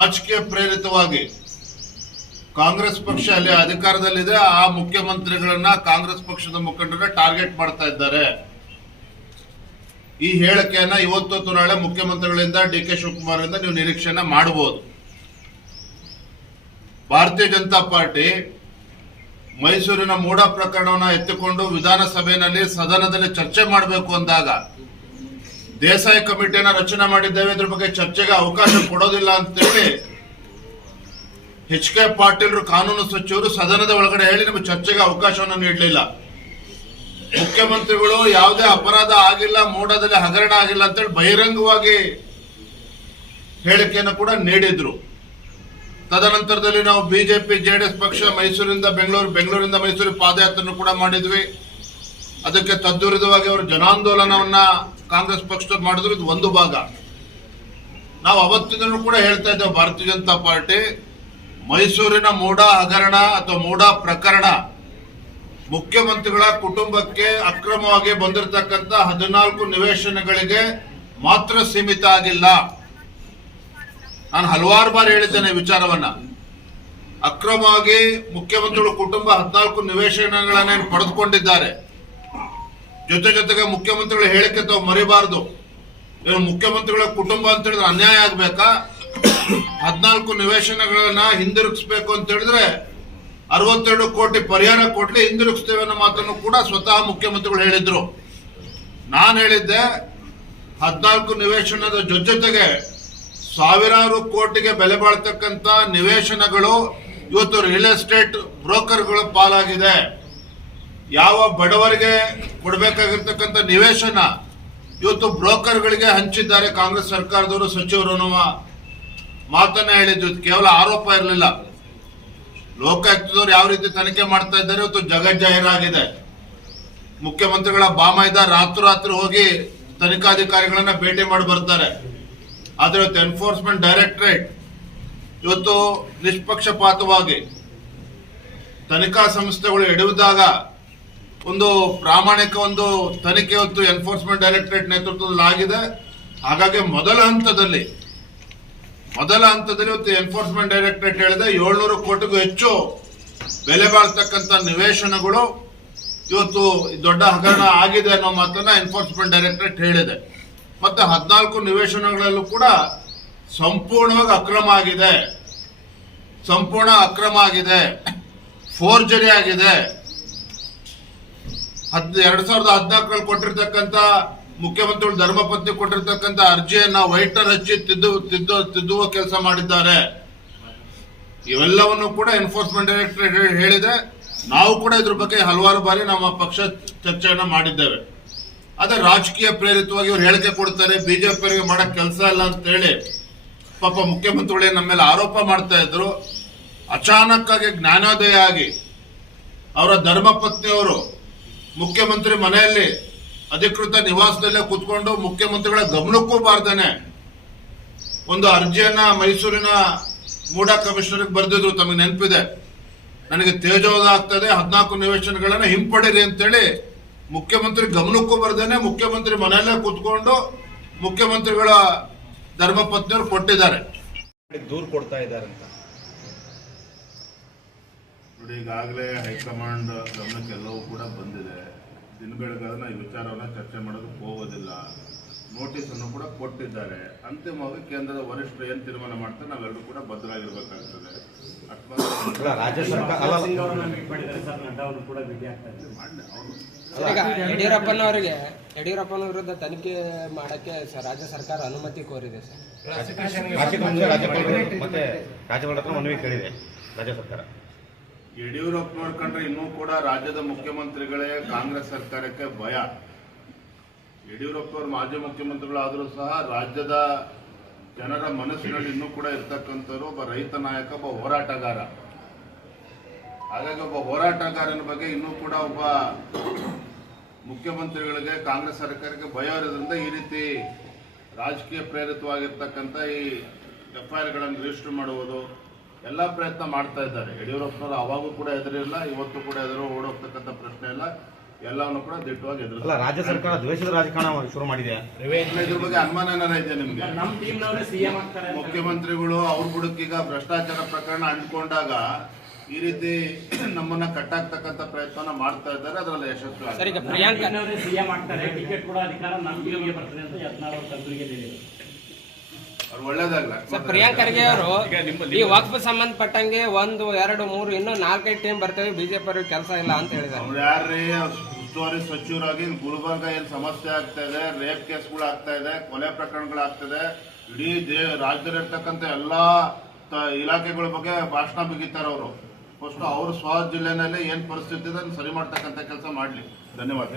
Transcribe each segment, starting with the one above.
ರಾಜಕೀಯ ಪ್ರೇರಿತವಾಗಿ ಕಾಂಗ್ರೆಸ್ ಪಕ್ಷ ಅಲ್ಲಿ ಅಧಿಕಾರದಲ್ಲಿದೆ, ಆ ಮುಖ್ಯಮಂತ್ರಿಗಳನ್ನ ಕಾಂಗ್ರೆಸ್ ಪಕ್ಷದ ಮುಖಂಡರ ಟಾರ್ಗೆಟ್ ಮಾಡ್ತಾ ಇದ್ದಾರೆ. ಈ ಹೇಳಿಕೆಯನ್ನ ಇವತ್ತು ನಾಳೆ ಮುಖ್ಯಮಂತ್ರಿಗಳಿಂದ ಡಿ.ಕೆ. ಶಿವಕುಮಾರ್ ಇಂದ ನೀವು ನಿರೀಕ್ಷೆಯನ್ನ ಮಾಡಬಹುದು. ಭಾರತೀಯ ಜನತಾ ಪಾರ್ಟಿ ಮೈಸೂರಿನ ಮೂಡ ಪ್ರಕರಣವನ್ನು ಎತ್ತಿಕೊಂಡು ವಿಧಾನಸಭೆಯಲ್ಲಿ ಸದನದಲ್ಲಿ ಚರ್ಚೆ ಮಾಡಬೇಕು ಅಂದಾಗ ದೇಸಾಯಿ ಕಮಿಟಿಯನ್ನ ರಚನೆ ಮಾಡಿದ್ದೇವೆ, ಇದ್ರ ಬಗ್ಗೆ ಚರ್ಚೆಗೆ ಅವಕಾಶ ಕೊಡೋದಿಲ್ಲ ಅಂತೇಳಿ ಎಚ್.ಕೆ. ಪಾಟೀಲ್ ಕಾನೂನು ಸಚಿವರು ಸದನದ ಒಳಗಡೆ ಹೇಳಿ ನಮಗೆ ಚರ್ಚೆಗೆ ಅವಕಾಶವನ್ನು ನೀಡಲಿಲ್ಲ. ಮುಖ್ಯಮಂತ್ರಿಗಳು ಯಾವುದೇ ಅಪರಾಧ ಆಗಿಲ್ಲ, ಮೂಡದಲ್ಲಿ ಹಗರಣ ಆಗಿಲ್ಲ ಅಂತೇಳಿ ಬಹಿರಂಗವಾಗಿ ಹೇಳಿಕೆಯನ್ನು ಕೂಡ ನೀಡಿದ್ರು. ತದನಂತರದಲ್ಲಿ ನಾವು ಬಿಜೆಪಿ ಜೆಡಿಎಸ್ ಪಕ್ಷ ಮೈಸೂರಿಂದ ಬೆಂಗಳೂರಿಂದ ಮೈಸೂರು ಪಾದಯಾತ್ರೆ ಕೂಡ ಮಾಡಿದ್ವಿ. ಅದಕ್ಕೆ ತದ್ವಿರುದ್ಧವಾಗಿ ಅವರು ಜನಾಂದೋಲನವನ್ನ ಕಾಂಗ್ರೆಸ್ ಪಕ್ಷದವ್ರು ಮಾಡಿದ್ರು. ಇದು ಒಂದು ಭಾಗ. ನಾವು ಅವತ್ತಿನೂ ಕೂಡ ಹೇಳ್ತಾ ಇದ್ದೇವೆ, ಭಾರತೀಯ ಜನತಾ ಪಾರ್ಟಿ ಮೈಸೂರಿನ ಮೂಡ ಹಗರಣ ಅಥವಾ ಮೂಡ ಪ್ರಕರಣ ಮುಖ್ಯಮಂತ್ರಿಗಳ ಕುಟುಂಬಕ್ಕೆ ಅಕ್ರಮವಾಗಿ ಬಂದಿರತಕ್ಕಂತ 14 ನಿವೇಶನಗಳಿಗೆ ಮಾತ್ರ ಸೀಮಿತ ಆಗಿಲ್ಲ. ನಾನು ಹಲವಾರು ಬಾರಿ ಹೇಳಿದ್ದೇನೆ ವಿಚಾರವನ್ನ. ಅಕ್ರಮವಾಗಿ ಮುಖ್ಯಮಂತ್ರಿಗಳ ಕುಟುಂಬ 14 ನಿವೇಶನಗಳನ್ನೇನು ಪಡೆದುಕೊಂಡಿದ್ದಾರೆ. ಜೊತೆಗೆ ಮುಖ್ಯಮಂತ್ರಿಗಳ ಹೇಳಿಕೆ ತಾವು ಮರಿಬಾರದು. ಇವರು ಮುಖ್ಯಮಂತ್ರಿಗಳ ಕುಟುಂಬ ಅಂತ ಹೇಳಿದ್ರೆ ಅನ್ಯಾಯ ಆಗ್ಬೇಕಾ? 14 ನಿವೇಶನಗಳನ್ನ ಹಿಂದಿರುಗಿಸ್ಬೇಕು ಅಂತ ಹೇಳಿದ್ರೆ 62 ಕೋಟಿ ಪರಿಹಾರ ಕೊಡ್ಲಿ, ಹಿಂದಿರುಗಿಸ್ತೇವೆ ಅನ್ನೋ ಮಾತನ್ನು ಕೂಡ ಸ್ವತಃ ಮುಖ್ಯಮಂತ್ರಿಗಳು ಹೇಳಿದ್ರು. ನಾನು ಹೇಳಿದ್ದೆ 14 ನಿವೇಶನದ ಜೊತೆಗೆ ಸಾವಿರಾರು ಕೋಟಿಗೆ ಬೆಲೆ ಬಾಳ್ತಕ್ಕಂತ ನಿವೇಶನಗಳು ಇವತ್ತು ರಿಯಲ್ ಎಸ್ಟೇಟ್ ಬ್ರೋಕರ್ಗಳ ಪಾಲಾಗಿದೆ. ಯಾವ ಬಡವರಿಗೆ ಕೊಡಬೇಕಾಗಿರ್ತಕ್ಕಂಥ ನಿವೇಶನ ಇವತ್ತು ಬ್ರೋಕರ್ಗಳಿಗೆ ಹಂಚಿದ್ದಾರೆ ಕಾಂಗ್ರೆಸ್ ಸರ್ಕಾರದವರು, ಸಚಿವರು ಅನ್ನುವ ಮಾತನ್ನ ಹೇಳಿದ್ರು. ಕೇವಲ ಆರೋಪ ಇರಲಿಲ್ಲ. ಲೋಕಾಯುಕ್ತದವರು ಯಾವ ರೀತಿ ತನಿಖೆ ಮಾಡ್ತಾ ಇದ್ದಾರೆ ಇವತ್ತು ಜಗಜ್ಜಾಹೀರಾಗಿದೆ. ಮುಖ್ಯಮಂತ್ರಿಗಳ ಬಾಮೈದ ರಾತ್ರಿ ಹೋಗಿ ತನಿಖಾಧಿಕಾರಿಗಳನ್ನ ಭೇಟಿ ಮಾಡಿ ಬರ್ತಾರೆ. ಆದ್ರೆ ಇವತ್ತು ಎನ್ಫೋರ್ಸ್ಮೆಂಟ್ ಡೈರೆಕ್ಟರೇಟ್ ಇವತ್ತು ನಿಷ್ಪಕ್ಷಪಾತವಾಗಿ ತನಿಖಾ ಸಂಸ್ಥೆಗಳು ಎಡುವುದಾಗ ಒಂದು ಪ್ರಾಮಾಣಿಕ ಒಂದು ತನಿಖೆ ಇವತ್ತು ಎನ್ಫೋರ್ಸ್ಮೆಂಟ್ ಡೈರೆಕ್ಟರೇಟ್ ನೇತೃತ್ವದಲ್ಲಿ ಆಗಿದೆ. ಹಾಗಾಗಿ ಮೊದಲ ಹಂತದಲ್ಲಿ ಇವತ್ತು ಎನ್ಫೋರ್ಸ್ಮೆಂಟ್ ಡೈರೆಕ್ಟರೇಟ್ ಹೇಳಿದೆ 700 ಕೋಟಿಗೂ ಹೆಚ್ಚು ಬೆಲೆ ಬಾಳ್ತಕ್ಕಂಥ ನಿವೇಶನಗಳು ಇವತ್ತು ದೊಡ್ಡ ಹಗರಣ ಆಗಿದೆ ಅನ್ನೋ ಮಾತನ್ನ ಎನ್ಫೋರ್ಸ್ಮೆಂಟ್ ಡೈರೆಕ್ಟರೇಟ್ ಹೇಳಿದೆ. ಮತ್ತೆ 14 ನಿವೇಶನಗಳಲ್ಲೂ ಕೂಡ ಸಂಪೂರ್ಣ ಅಕ್ರಮ ಆಗಿದೆ, ಫೋರ್ಜರಿ ಆಗಿದೆ. 2014 ಕೊಟ್ಟಿರ್ತಕ್ಕಂಥ ಮುಖ್ಯಮಂತ್ರಿಗಳು ಧರ್ಮಪತ್ನಿ ಕೊಟ್ಟಿರ್ತಕ್ಕಂಥ ಅರ್ಜಿಯನ್ನ ವೈಟರ್ ಹಚ್ಚಿ ತಿದ್ದುವ ಕೆಲಸ ಮಾಡಿದ್ದಾರೆ. ಇವೆಲ್ಲವನ್ನು ಕೂಡ ಎನ್ಫೋರ್ಸ್ಮೆಂಟ್ ಡೈರೆಕ್ಟರೇಟ್ ಹೇಳಿದೆ. ನಾವು ಕೂಡ ಇದ್ರ ಬಗ್ಗೆ ಹಲವಾರು ಬಾರಿ ನಮ್ಮ ಪಕ್ಷ ಚರ್ಚೆಯನ್ನ ಮಾಡಿದ್ದೇವೆ. ಅದೇ ರಾಜಕೀಯ ಪ್ರೇರಿತವಾಗಿ ಇವರು ಹೇಳಿಕೆ ಕೊಡ್ತಾರೆ, ಬಿಜೆಪಿಯವರಿಗೆ ಮಾಡಕ್ ಕೆಲಸ ಇಲ್ಲ ಅಂತ ಹೇಳಿ ಪಾಪ ಮುಖ್ಯಮಂತ್ರಿಗಳೇ ನಮ್ಮ ಮೇಲೆ ಆರೋಪ ಮಾಡ್ತಾ ಇದ್ರು. ಅಚಾನಕ್ ಆಗಿ ಜ್ಞಾನೋದಯ ಆಗಿ ಅವರ ಧರ್ಮಪತ್ನಿಯವರು ಮುಖ್ಯಮಂತ್ರಿ ಮನೆಯಲ್ಲಿ ಅಧಿಕೃತ ನಿವಾಸದಲ್ಲೇ ಕೂತ್ಕೊಂಡು ಮುಖ್ಯಮಂತ್ರಿಗಳ ಗಮನಕ್ಕೂ ಬಾರ್ದೇನೆ ಒಂದು ಅರ್ಜಿಯನ್ನ ಮೈಸೂರಿನ ಮೂಡ ಕಮಿಷನರ್ಗೆ ಬರೆದಿದ್ರು. ತಮಗೆ ನೆನಪಿದೆ, ನನಗೆ ತೇಜೋವಧ ಆಗ್ತದೆ, 14 ನಿವೇಶನಗಳನ್ನ ಹಿಂಪಡೀರಿ ಅಂತೇಳಿ ಮುಖ್ಯಮಂತ್ರಿ ಗಮನಕ್ಕೂ ಬರ್ದೇನೆ ಮುಖ್ಯಮಂತ್ರಿ ಮನೆಯಲ್ಲೇ ಕೂತ್ಕೊಂಡು ಮುಖ್ಯಮಂತ್ರಿಗಳ ಧರ್ಮಪತ್ನಿಯವರು ಕೊಟ್ಟಿದ್ದಾರೆ. ದೂರು ಕೊಡ್ತಾ ಇದ್ದಾರೆ ಅಂತ ನೋಡಿ, ಈಗಾಗಲೇ ಹೈಕಮಾಂಡ್ ಗಮನಕ್ಕೆ ಎಲ್ಲವೂ ಕೂಡ ಬಂದಿದೆ. ದಿನ ಬೆಳಗಾದ್ರೆ ಈ ವಿಚಾರವನ್ನ ಚರ್ಚೆ ಮಾಡೋದಕ್ಕೆ ಹೋಗೋದಿಲ್ಲ. ನೋಟಿಸ್ ಅನ್ನು ಕೂಡ ಕೊಟ್ಟಿದ್ದಾರೆ. ಅಂತಿಮವಾಗಿ ಕೇಂದ್ರದ ವರಿಷ್ಠರು ಏನ್ ತೀರ್ಮಾನ ಮಾಡ್ತಾರೆ ನಾವೆಲ್ಲರೂ ಕೂಡ ಬದ್ಧರಾಗಿರ್ಬೇಕಾಗ್ತದೆ. ಯಡಿಯೂರಪ್ಪನ ವಿರುದ್ಧ ತನಿಖೆ ಮಾಡಕ್ಕೆ ರಾಜ್ಯ ಸರ್ಕಾರ ಅನುಮತಿ ಕೋರಿದೆ ಸರ್. ಮನವಿ ಕೇಳಿದೆ ರಾಜ್ಯ ಸರ್ಕಾರ. ಯಡಿಯೂರಪ್ಪನವ್ರ ಕಂಡ್ರೆ ಇನ್ನೂ ಕೂಡ ರಾಜ್ಯದ ಮುಖ್ಯಮಂತ್ರಿಗಳೇ ಕಾಂಗ್ರೆಸ್ ಸರ್ಕಾರಕ್ಕೆ ಭಯ. ಯಡಿಯೂರಪ್ಪನವರು ಮಾಜಿ ಮುಖ್ಯಮಂತ್ರಿಗಳಾದರೂ ಸಹ ರಾಜ್ಯದ ಜನರ ಮನಸ್ಸಿನಲ್ಲಿ ಇನ್ನೂ ಕೂಡ ಇರ್ತಕ್ಕಂಥವ್ರು ಒಬ್ಬ ರೈತ ನಾಯಕ, ಒಬ್ಬ ಹೋರಾಟಗಾರ. ಹಾಗಾಗಿ ಒಬ್ಬ ಹೋರಾಟಗಾರನ ಬಗ್ಗೆ ಇನ್ನೂ ಕೂಡ ಒಬ್ಬ ಮುಖ್ಯಮಂತ್ರಿಗಳಿಗೆ ಕಾಂಗ್ರೆಸ್ ಸರ್ಕಾರಕ್ಕೆ ಭಯ ಇರೋದ್ರಿಂದ ಈ ರೀತಿ ರಾಜಕೀಯ ಪ್ರೇರಿತವಾಗಿರ್ತಕ್ಕಂಥ ಈ ಎಫ್ಐಆರ್ಗಳನ್ನು ರಿಜಿಸ್ಟರ್ ಮಾಡುವುದು ಎಲ್ಲ ಪ್ರಯತ್ನ ಮಾಡ್ತಾ ಇದ್ದಾರೆ. ಯಡಿಯೂರಪ್ಪನವರು ಅವಾಗೂ ಕೂಡ ಹೆದರಿಲ್ಲ, ಇವತ್ತು ಕೂಡ ಹೆದರು ಓಡೋಗ್ತಕ್ಕಂಥ ಪ್ರಶ್ನೆ ಇಲ್ಲ. ಎಲ್ಲವನ್ನು ಕೂಡ ದಿಟ್ಟವಾಗಿ ಅಲ್ಲ, ಎದುರಿಸ್ತಾರೆ. ರಾಜ್ಯ ಸರ್ಕಾರ ದ್ವೇಷದ ರಾಜಕಾರಣ ಶುರು ಮಾಡಿದೆ. ಇದ್ರ ಬಗ್ಗೆ ಅನುಮಾನ ಏನಾರ ಇದೆ ನಿಮ್ಗೆ? ನಮ್ಮ ಟೀಮ್ನವರೇ ಸಿಎಂ ಆಗ್ತಾರೆ ಅಂತ ಮುಖ್ಯಮಂತ್ರಿಗಳು ಅವ್ರ ಬುಡಕ್ಕೀಗ ಭ್ರಷ್ಟಾಚಾರ ಪ್ರಕರಣ ಅಂಟ್ಕೊಂಡಾಗ ಈ ರೀತಿ ನಮ್ಮನ್ನ ಕಟ್ಟಾಕ್ತಕ್ಕಂತ ಪ್ರಯತ್ನ ಮಾಡ್ತಾ ಇದ್ದಾರೆ. ಅದರಲ್ಲಿ ಯಶಸ್ವಿ ಸರ್, ಈಗ ಆಗಿದೆ. ಪ್ರಿಯಾಂಕಾ ಟೀಮ್ನವರೇ ಸಿಎಂ ಆಗ್ತಾರೆ, ಟಿಕೆಟ್ ಕೊಡೋ ಅಧಿಕಾರ ನಮ್ಮ ಟೀಮ್ಗೆ ಬರ್ತದೆ ಅಂತ ಯತ್ನಾಳ್ ಅವರು ಕಲಬುರಗಿಯಲ್ಲಿ ಹೇಳಿದರು. ಅವ್ರು ಒಳ್ಳೇದಾಗ್ಲ. ಸರ್, ಪ್ರಿಯಾಂಕ್ ಖರ್ಗೆ ಅವರು ಈ ವಕ್ಫ್ ಸಂಬಂಧಪಟ್ಟಂಗೆ 1, 2, 3 ಇನ್ನೂ 4-5 ಟೀಮ್ ಬರ್ತವೆ, ಬಿಜೆಪಿ ಅವ್ರಿಗೆ ಕೆಲಸ ಇಲ್ಲ ಅಂತ ಹೇಳಿದ್ದಾರೆ. ಅವ್ರು ಯಾರೇ ಉಸ್ತುವಾರಿ ಸಚಿವರಾಗಿ ಗುಲ್ಬರ್ಗ ಏನ್ ಸಮಸ್ಯೆ ಆಗ್ತಾ ಇದೆ, ರೇಪ್ ಕೇಸ್ಗಳು ಆಗ್ತಾ ಇದೆ, ಕೊಲೆ ಪ್ರಕರಣಗಳು ಆಗ್ತಿದೆ, ಇಡೀ ರಾಜ್ಯದಲ್ಲಿರ್ತಕ್ಕಂಥ ಎಲ್ಲಾ ಇಲಾಖೆಗಳ ಬಗ್ಗೆ ಭಾಷಣ ಬಿಗಿತಾರೆ ಅವರು. ಫಸ್ಟ್ ಅವ್ರ ಸ್ವ ಜಿಲ್ಲೆನಲ್ಲಿ ಏನ್ ಪರಿಸ್ಥಿತಿ ಇದೆ ಅದನ್ನ ಸರಿ ಮಾಡ್ತಕ್ಕಂಥ ಕೆಲಸ ಮಾಡ್ಲಿ. ಧನ್ಯವಾದ.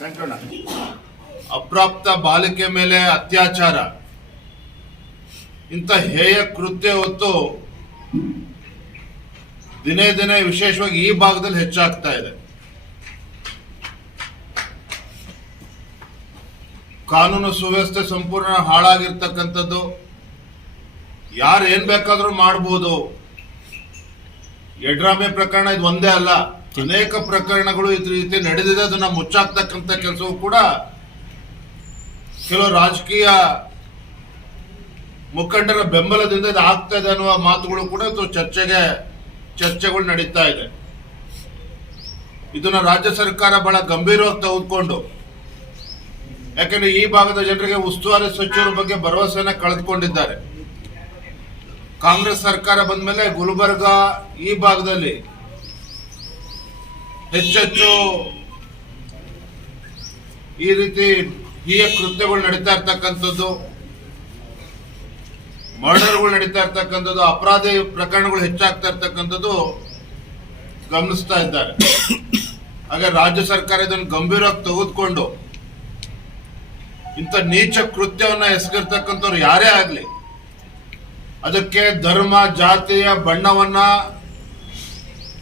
ವೆಂಕಣ್ಣ, ಅಪ್ರಾಪ್ತ ಬಾಲಿಕೆ ಮೇಲೆ ಅತ್ಯಾಚಾರ ಇಂಥ ಹೇಯ ಕೃತ್ಯ ಹೊತ್ತು ದಿನೇ ದಿನೇ ವಿಶೇಷವಾಗಿ ಈ ಭಾಗದಲ್ಲಿ ಹೆಚ್ಚಾಗ್ತಾ ಇದೆ. ಕಾನೂನು ಸುವ್ಯವಸ್ಥೆ ಸಂಪೂರ್ಣ ಹಾಳಾಗಿರ್ತಕ್ಕಂಥದ್ದು. ಯಾರು ಏನ್ ಬೇಕಾದ್ರೂ ಮಾಡಬಹುದು. ಯಡ್ರಾಮಿ ಪ್ರಕರಣ ಇದು ಒಂದೇ ಅಲ್ಲ, ಅನೇಕ ಪ್ರಕರಣಗಳು ಇದ್ರ ರೀತಿ ನಡೆದಿದೆ. ಅದನ್ನ ಮುಚ್ಚಾಕ್ತಕ್ಕಂಥ ಕೆಲಸವೂ ಕೂಡ ಕೆಲವು ರಾಜಕೀಯ ಮುಖಂಡರ ಬೆಂಬಲದಿಂದ ಇದು ಆಗ್ತಾ ಇದೆ ಅನ್ನುವ ಮಾತುಗಳು ಕೂಡ ಚರ್ಚೆಗಳು ನಡೀತಾ ಇದೆ. ಇದನ್ನ ರಾಜ್ಯ ಸರ್ಕಾರ ಬಹಳ ಗಂಭೀರವಾಗಿ ತೆಗೆದುಕೊಂಡು, ಯಾಕಂದ್ರೆ ಈ ಭಾಗದ ಜನರಿಗೆ ಉಸ್ತುವಾರಿ ಸಚಿವರ ಬಗ್ಗೆ ಭರವಸೆನ ಕಳೆದುಕೊಂಡಿದ್ದಾರೆ. ಕಾಂಗ್ರೆಸ್ ಸರ್ಕಾರ ಬಂದ ಮೇಲೆ ಗುಲ್ಬರ್ಗ ಈ ಭಾಗದಲ್ಲಿ ಹೆಚ್ಚೆಚ್ಚು ಈ ರೀತಿ ಹೀಯ ಕೃತ್ಯಗಳು ನಡೀತಾ ಇರ್ತಕ್ಕಂಥದ್ದು, ಮರ್ಡರ್ಗಳು ನಡೀತಾ ಇರ್ತಕ್ಕಂಥದ್ದು, ಅಪರಾಧಿ ಪ್ರಕರಣಗಳು ಹೆಚ್ಚಾಗ್ತಾ ಇರ್ತಕ್ಕಂಥದ್ದು ಗಮನಿಸ್ತಾ ಇದ್ದಾರೆ. ಹಾಗೆ ರಾಜ್ಯ ಸರ್ಕಾರ ಇದನ್ನು ಗಂಭೀರವಾಗಿ ತೆಗೆದುಕೊಂಡು ಇಂಥ ನೀಚ ಕೃತ್ಯವನ್ನ ಎಸಗಿರ್ತಕ್ಕಂಥವ್ರು ಯಾರೇ ಆಗ್ಲಿ ಅದಕ್ಕೆ ಧರ್ಮ, ಜಾತಿಯ ಬಣ್ಣವನ್ನ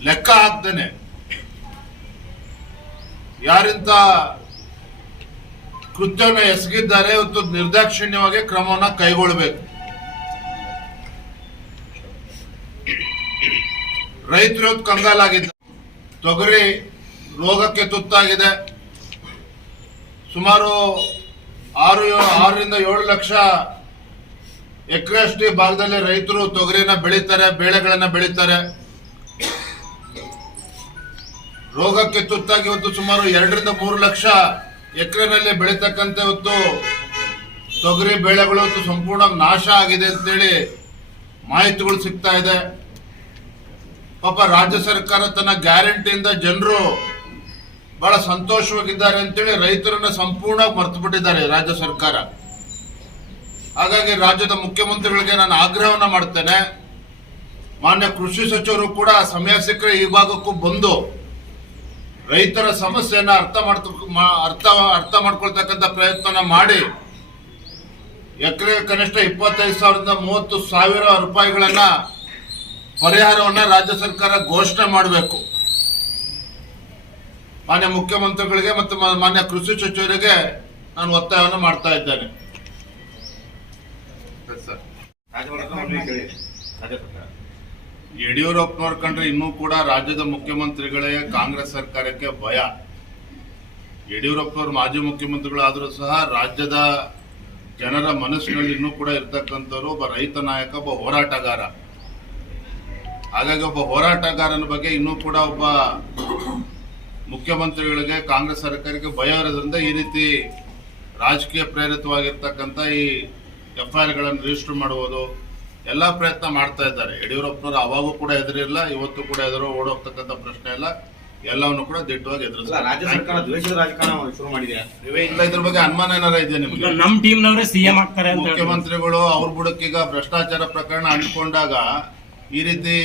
ಲೆಕ್ಕ ಹಾಕ್ದೇನೆ ಯಾರಿಂತ ಕೃತ್ಯವನ್ನ ಎಸಗಿದ್ದಾರೆ ಇವತ್ತು ನಿರ್ದಾಕ್ಷಿಣ್ಯವಾಗಿ ಕ್ರಮವನ್ನ ಕೈಗೊಳ್ಳಬೇಕು. ರೈತರು ಇವತ್ತು ಕಂಗಾಲಾಗಿದ್ದಾರೆ. ತೊಗರಿ ರೋಗಕ್ಕೆ ತುತ್ತಾಗಿದೆ. ಸುಮಾರು 6ರಿಂದ 7 ಲಕ್ಷ ಎಕರೆಯಷ್ಟು ಭಾಗದಲ್ಲಿ ರೈತರು ತೊಗರಿನ ಬೆಳೀತಾರೆ, ಬೇಳೆಗಳನ್ನ ಬೆಳೀತಾರೆ. ರೋಗಕ್ಕೆ ತುತ್ತಾಗಿ ಇವತ್ತು ಸುಮಾರು 2ರಿಂದ 3 ಲಕ್ಷ ಎಕರೆನಲ್ಲಿ ಬೆಳೀತಕ್ಕಂಥ ಇವತ್ತು ತೊಗರಿ ಬೆಳೆಗಳು ಇವತ್ತು ಸಂಪೂರ್ಣ ನಾಶ ಆಗಿದೆ ಅಂತೇಳಿ ಮಾಹಿತಿಗಳು ಸಿಗ್ತಾ ಇದೆ. ಪಾಪ ರಾಜ್ಯ ಸರ್ಕಾರ ತನ್ನ ಗ್ಯಾರಂಟಿಯಿಂದ ಜನರು ಬಹಳ ಸಂತೋಷವಾಗಿದ್ದಾರೆ ಅಂತೇಳಿ ರೈತರನ್ನ ಸಂಪೂರ್ಣ ಮರ್ತು ಬಿಟ್ಟಿದ್ದಾರೆ ರಾಜ್ಯ ಸರ್ಕಾರ. ಹಾಗಾಗಿ ರಾಜ್ಯದ ಮುಖ್ಯಮಂತ್ರಿಗಳಿಗೆ ನಾನು ಆಗ್ರಹವನ್ನ ಮಾಡ್ತೇನೆ, ಮಾನ್ಯ ಕೃಷಿ ಸಚಿವರು ಕೂಡ ಸಮಯ ಸಿಕ್ಕರೆ ಈ ಭಾಗಕ್ಕೂ ಬಂದು ರೈತರ ಸಮಸ್ಯೆಯನ್ನ ಅರ್ಥ ಮಾಡ್ಕೊಳ್ತಕ್ಕಂಥ ಪ್ರಯತ್ನ ಮಾಡಿ ಎಕರೆ ಕನಿಷ್ಠ 25,000ರಿಂದ 30,000 ರೂಪಾಯಿಗಳನ್ನ ಪರಿಹಾರವನ್ನ ರಾಜ್ಯ ಸರ್ಕಾರ ಘೋಷಣೆ ಮಾಡಬೇಕು. ಮಾನ್ಯ ಮುಖ್ಯಮಂತ್ರಿಗಳಿಗೆ ಮತ್ತು ಮಾನ್ಯ ಕೃಷಿ ಸಚಿವರಿಗೆ ನಾನು ಒತ್ತಾಯವನ್ನು ಮಾಡ್ತಾ ಇದ್ದೇನೆ. ಯಡಿಯೂರಪ್ಪನವ್ರ ಕಂಡ್ರೆ ಇನ್ನೂ ಕೂಡ ರಾಜ್ಯದ ಮುಖ್ಯಮಂತ್ರಿಗಳೇ ಕಾಂಗ್ರೆಸ್ ಸರ್ಕಾರಕ್ಕೆ ಭಯ. ಯಡಿಯೂರಪ್ಪನವರು ಮಾಜಿ ಮುಖ್ಯಮಂತ್ರಿಗಳಾದರೂ ಸಹ ರಾಜ್ಯದ ಜನರ ಮನಸ್ಸಿನಲ್ಲಿ ಇನ್ನೂ ಕೂಡ ಇರ್ತಕ್ಕಂಥವ್ರು ಒಬ್ಬ ರೈತ ನಾಯಕ, ಒಬ್ಬ ಹೋರಾಟಗಾರ. ಹಾಗಾಗಿ ಒಬ್ಬ ಹೋರಾಟಗಾರನ ಬಗ್ಗೆ ಇನ್ನೂ ಕೂಡ ಒಬ್ಬ ಮುಖ್ಯಮಂತ್ರಿಗಳಿಗೆ ಕಾಂಗ್ರೆಸ್ ಸರ್ಕಾರಕ್ಕೆ ಭಯ ಇರೋದ್ರಿಂದ ಈ ರೀತಿ ರಾಜಕೀಯ ಪ್ರೇರಿತವಾಗಿರ್ತಕ್ಕಂಥ ಈ FIR ಗಳನ್ನು ರಿಜಿಸ್ಟರ್ ಮಾಡುವುದು ಎಲ್ಲಾ ಪ್ರಯತ್ನ ಮಾಡ್ತಾ ಇದ್ದಾರೆ. ಯಡಿಯೂರಪ್ಪನವರು ಅವಾಗೂ ಕೂಡ ಎದುರಿಲ್ಲ, ಇವತ್ತು ಕೂಡ ಎದುರು ಓಡೋಗ್ತಕ್ಕಂಥ ಪ್ರಶ್ನೆ ಇಲ್ಲ. ಎಲ್ಲವನ್ನು ಕೂಡ ದಿಟ್ಟವಾಗಿ ಎದುರಿಸ್ತಾರೆ. ರಾಜ್ಯ ಸರ್ಕಾರ ದ್ವೇಷದ ರಾಜಕಾರಣ ಶುರು ಮಾಡಿದೆ. ಇಲ್ಲ, ಇದ್ರ ಬಗ್ಗೆ ಅನುಮಾನ ಏನಾರ ಇದೆ ನಿಮ್ಗೆ? ನಮ್ಮ ಟೀಮ್ನವರೇ ಸಿಎಂ ಆಗ್ತಾರೆ ಅಂತ ಮುಖ್ಯಮಂತ್ರಿಗಳು ಅವ್ರ ಬುಡಕ್ಕೀಗ ಭ್ರಷ್ಟಾಚಾರ ಪ್ರಕರಣ ಅಂಟ್ಕೊಂಡಾಗ ಈ ರೀತಿ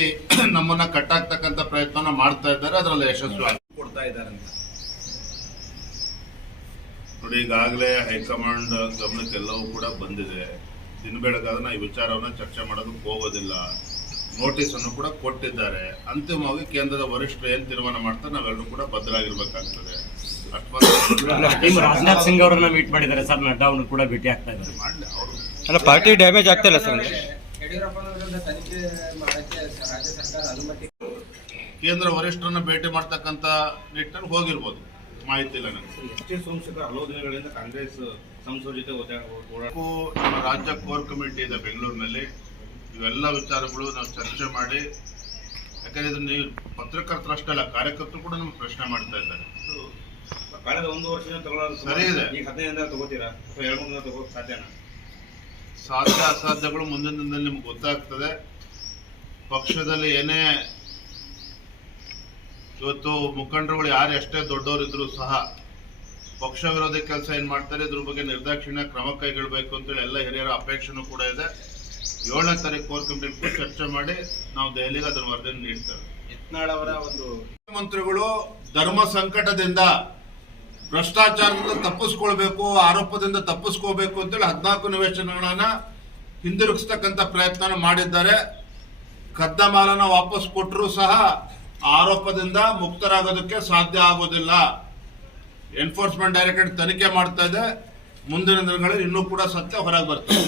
ನಮ್ಮನ್ನ ಕಟ್ಟಾಕ್ತಕ್ಕಂಥ ಪ್ರಯತ್ನ ಮಾಡ್ತಾ ಇದ್ದಾರೆ. ಅದರಲ್ಲಿ ಯಶಸ್ವಿ ಕೊಡ್ತಾ ಇದ್ದಾರೆ ಅಂತ ನೋಡಿ. ಈಗಾಗಲೇ ಹೈಕಮಾಂಡ್ ಗಮನಕ್ಕೆಲ್ಲವೂ ಕೂಡ ಬಂದಿದೆ. ದಿನ ಬೆಳಗಾದ್ರೆ ಈ ವಿಚಾರವನ್ನ ಚರ್ಚೆ ಮಾಡೋದಕ್ಕೆ ಹೋಗೋದಿಲ್ಲ. ನೋಟಿಸ್ ಅನ್ನು ಕೂಡ ಕೊಟ್ಟಿದ್ದಾರೆ. ಅಂತಿಮವಾಗಿ ಕೇಂದ್ರದ ವರಿಷ್ಠರು ಏನ್ ತೀರ್ಮಾನ ಮಾಡ್ತಾರೆ ನಾವೆಲ್ಲರೂ ಕೂಡ ಬದ್ಧರಾಗಿರ್ಬೇಕಾಗ್ತದೆ. ರಾಜನಾಥ್ ಸಿಂಗ್ ಅವರನ್ನ ಮೀಟ್ ಮಾಡಿದ್ದಾರೆ ಸರ್, ನಡ್ಡಾ ಅವರು ಕೂಡ ಭೇಟಿ ಆಗ್ತಾ ಇದ್ದಾರೆ. ಮಾಡ್ಲಿ ಅವರು. ಅಲ್ಲ, ಪಾರ್ಟಿ ಡ್ಯಾಮೇಜ್ ಆಗ್ತಾ ಇಲ್ಲ ಸರ್. ಯಡಿಯೂರಪ್ಪನ ವಿರುದ್ಧ ತನಿಖೆ ಮಾಡಕ್ಕೆ ರಾಜ್ಯ ಸರ್ಕಾರ ಅನುಮತಿ ಕೇಂದ್ರ ವರಿಷ್ಠರನ್ನ ಭೇಟಿ ಮಾಡ್ತಕ್ಕಂಥ ನಿಟ್ಟಿನಲ್ಲಿ ಹೋಗಿರ್ಬೋದು, ಮಾಹಿತಿ ಇಲ್ಲ ನನಗೆ. ಎಸ್ ಟಿ ಸೋಮಶೇಖರ್ ಹಲವು ದಿನಗಳಿಂದ ಕಾಂಗ್ರೆಸ್ ಸಂಸದ ಜೊತೆ ಓಡಾಟ ನಮ್ಮ ರಾಜ್ಯ ಕೋರ್ ಕಮಿಟಿ ಇದೆ ಬೆಂಗಳೂರಿನಲ್ಲಿ. ಇವೆಲ್ಲ ವಿಚಾರಗಳು ನಾವು ಚರ್ಚೆ ಮಾಡಿ, ಯಾಕಂದ್ರೆ ಇದನ್ನ ನೀವು ಪತ್ರಕರ್ತರಷ್ಟೇ ಅಲ್ಲ, ಕಾರ್ಯಕರ್ತರು ಕೂಡ ನಮ್ಗೆ ಪ್ರಶ್ನೆ ಮಾಡ್ತಾ ಇದ್ದಾರೆ. ಕಳೆದ 1 ವರ್ಷದಿಂದ ತಗೊಳ್ಳೋದು ಸರಿ ಇದೆ. ಈಗ 15 ದಿನ ತಗೋತೀರಾ ಅಥವಾ 2-3 ದಿನ ತಗೋಕ್ ಸಾಧ್ಯನಾ? ಸಾಧ್ಯ ಅಸಾಧ್ಯಗಳು ಮುಂದಿನ ದಿನದಲ್ಲಿ ನಿಮ್ಗೆ ಗೊತ್ತಾಗ್ತದೆ. ಪಕ್ಷದಲ್ಲಿ ಏನೇ ಇವತ್ತು ಮುಖಂಡರುಗಳು ಯಾರು ಎಷ್ಟೇ ದೊಡ್ಡವರಿದ್ರು ಸಹ ಪಕ್ಷ ವಿರೋಧಿ ಕೆಲಸ ಏನ್ ಮಾಡ್ತಾರೆ ಇದ್ರ ಬಗ್ಗೆ ನಿರ್ದಾಕ್ಷಿಣ್ಯ ಕ್ರಮ ಕೈಗೊಳ್ಳಬೇಕು ಅಂತೇಳಿ ಎಲ್ಲ ಹಿರಿಯರ ಅಪೇಕ್ಷೆನೂ ಕೂಡ ಇದೆ. 7ನೇ ತಾರೀಕು ಕೋರ್ ಕಮಿಟಿ ಚರ್ಚೆ ಮಾಡಿ ನಾವು ದೆಹಲಿಗೆ ಅದರ ವರದಿಯನ್ನು ನೀಡ್ತೇವೆ. ಯತ್ನಾಳ್ ಅವರ ಒಂದು ಮುಖ್ಯಮಂತ್ರಿಗಳು ಧರ್ಮ ಸಂಕಟದಿಂದ, ಭ್ರಷ್ಟಾಚಾರದಿಂದ ತಪ್ಪಿಸ್ಕೊಳ್ಬೇಕು, ಆರೋಪದಿಂದ ತಪ್ಪಿಸ್ಕೋಬೇಕು ಅಂತೇಳಿ 14 ನಿವೇಶನಗಳನ್ನ ಹಿಂದಿರುಗಿಸ್ತಕ್ಕಂಥ ಪ್ರಯತ್ನ ಮಾಡಿದ್ದಾರೆ. ಕದ್ದ ಮಾಲನ್ನ ವಾಪಸ್ ಕೊಟ್ಟರು ಸಹ ಆರೋಪದಿಂದ ಮುಕ್ತರಾಗೋದಕ್ಕೆ ಸಾಧ್ಯ ಆಗೋದಿಲ್ಲ. ಎನ್ಫೋರ್ಸ್ಮೆಂಟ್ ಡೈರೆಕ್ಟರೇಟ್ ತನಿಖೆ ಮಾಡ್ತಾ ಇದೆ. ಮುಂದಿನ ದಿನಗಳಲ್ಲಿ ಇನ್ನೂ ಕೂಡ ಸತ್ಯ ಹೊರಗೆ ಬರ್ತದೆ.